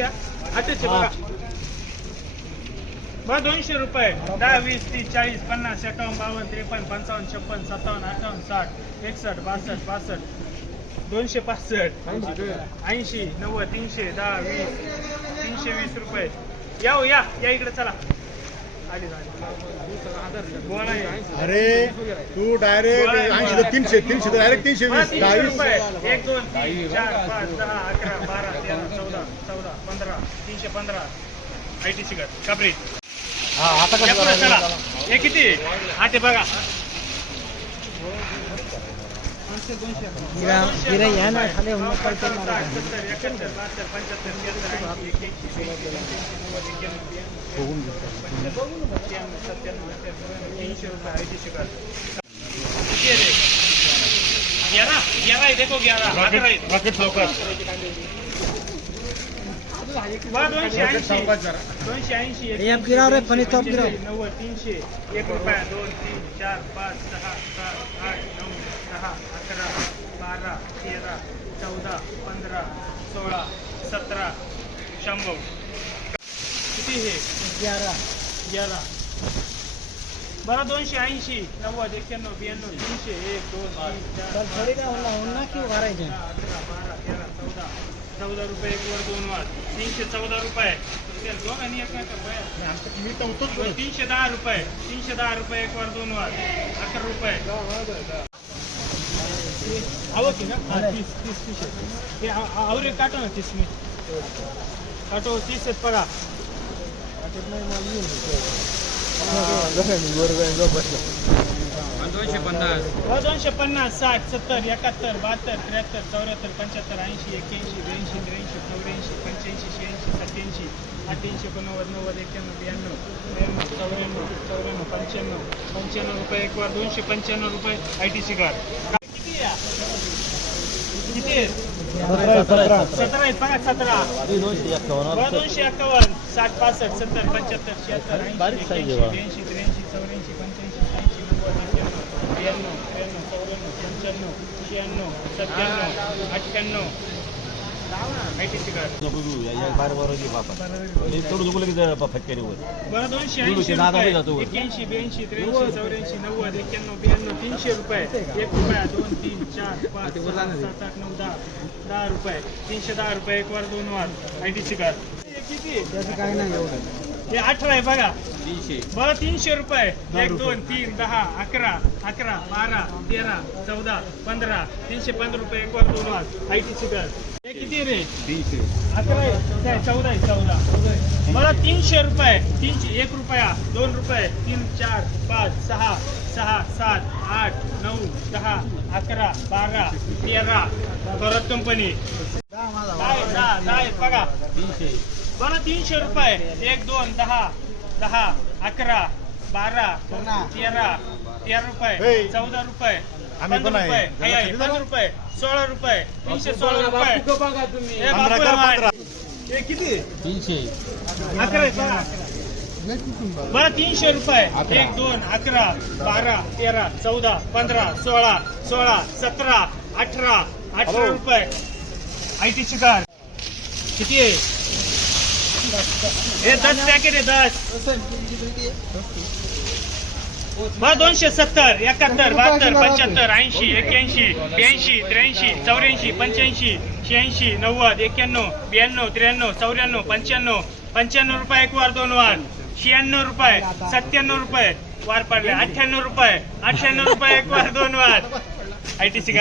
या आठशे बघा. दोनशे रुपये. दहा वीस तीस चाळीस पन्नास एकावन्न बावन्न त्रेपन्न पंचावन्न छप्पन सत्तावन्न अठ्ठावन्न साठ एकसष्ट बासष्ट पासष्ट दोनशे पासष्ट. ऐंशी नव्वद तीनशे दहा वीस तीनशे वीस रुपये. या हो या. या इकडे चला. अरे तू डायरेक्ट ऐंशी तीनशे तीनशे डायरेक्ट तीनशे वीस दहा वीस. रुपये. एक दोन तीन चार पाच दहा अकरा बारा तेरा तीनशे पंधरा. आय टी सी गट कापरी या पुढे चला. हे किती? हा ते बघा. ग्यारह ग्यारह देखो ग्यारह रॉकेट रॉकेट दोनशे ऐंशी दोनशे ऐंशी गिराव रे, फणी top गिराव. नव्वद तीनशे एक रुपया दोन तीन चार पाच सहा सात आठ नऊ दहा अकरा बारा तेरा चौदा पंधरा सोळा सतरा शंभर. किती हे? ग्यारह ग्यारा. बरं दोनशे ऐंशी नव्वद एक्क्याण्णव ब्याण्णव तीनशे एक दोन तीन चार बल थोडी काय होणार होणार की वारायचे? चौदा रुपये एक वर दोन वर. तीनशे चौदा रुपये. ते दोन आणि एक नका बया. मी तर होतोच बरं, तीनशे दहा रुपये. तीनशे दहा रुपये एक वर दोन वर. अकरा रुपये. आवक आहे ना? हा, तीस तीस तीस. आहे. हे आ- आ- आवरे काटो ना तीस मी. काटो तीस आहेत बघा. बरं, दोनशे पन्नास साठ सत्तर एकाहत्तर बहात्तर त्र्याहत्तर चौऱ्याहत्तर पंच्याहत्तर ऐंशी एक्क्याऐंशी ब्याऐंशी त्र्याऐंशी चौऱ्याऐंशी पंच्याऐंशी शहाऐंशी सत्याऐंशी अठ्ठ्याऐंशी एकोणनव्वद नव्वद एक्क्याण्णव ब्याण्णव त्र्याण्णव चौऱ्याण्णव चौऱ्याण्णव पंच्याण्णव पंच्याण्णव रुपये एक वर दोनशे पंच्याण्णव रुपये आय टी सी कार्ड किती आहे? किती आहे? सतरा आहेत बघा सतरा बरं, दोनशे एक्कावन्न साठ पासष्ट सत्तर पंच्याहत्तर शहात्तर ऐंशी ब्याऐंशी त्र्याऐंशी चौऱ्याऐंशी पंच्याऐंशी शहाऐंशी नव्वद एक्क्याण्णव ब्याण्णव त्र्याण्णव चौऱ्याण्णव पंच्याण्णव शहाण्णव सत्त्याण्णव अठ्ठ्याण्णव. सी कार्ड बरं दोनशे ऐंशी रुपये. एक्क्याऐंशी ब्याऐंशी त्र्याऐंशी चौऱ्याऐंशी नव्वद एक्क्याण्णव ब्याण्णव तीनशे रुपये. एक रुपया दोन तीन चार पाच सहा सात आठ नऊ दहा दहा रुपये. तीनशे दहा रुपये एक वर दोन वर. आय टी सी कार्ड किती त्याचं काय नाही एवढं. हे अठरा आहे बघा. बरं तीनशे रुपये. एक दोन तीन दहा अकरा अकरा बारा तेरा चौदा पंधरा तीनशे पंधरा रुपये एक वर दोन वर. आय टी कार्ड हे किती रे? अकरा आहे. काय, चौदा आहे चौदा. बरं तीनशे रुपये. तीनशे एक रुपया दोन रुपये तीन चार पाच सहा सहा सात आठ नऊ दहा अकरा बारा तेरा. परत कंपनी. दहा दहा बघा. बरं तीनशे रुपये. एक दोन दहा दहा अकरा बारा तेरा तेरा रुपये. चौदा रुपये पंधरा. रुपये सोळा रुपये तीनशे सोळा रुपये. किती? अकरा आहे बघा. बरं तीनशे रुपये. एक दोन अकरा बारा तेरा चौदा पंधरा सोळा सोळा सतरा अठरा अठरा रुपये. आय टी कार किती आहे? हे दस पॅकेट आहे दस. बरं दोनशे सत्तर एकाहत्तर बहात्तर पंच्याहत्तर ऐंशी एक्क्याऐंशी ब्याऐंशी त्र्याऐंशी चौऱ्याऐंशी पंच्याऐंशी शहाऐंशी नव्वद एक्क्याण्णव ब्याण्णव त्र्याण्णव चौऱ्याण्णव पंच्याण्णव पंच्याण्णव रुपये एक वार दोन वार. शहाण्णव रुपये सत्त्याण्णव रुपये. वार पडले अठ्ठ्याण्णव रुपये अठ्ठ्याण्णव रुपये एक वार दोन वार. I T C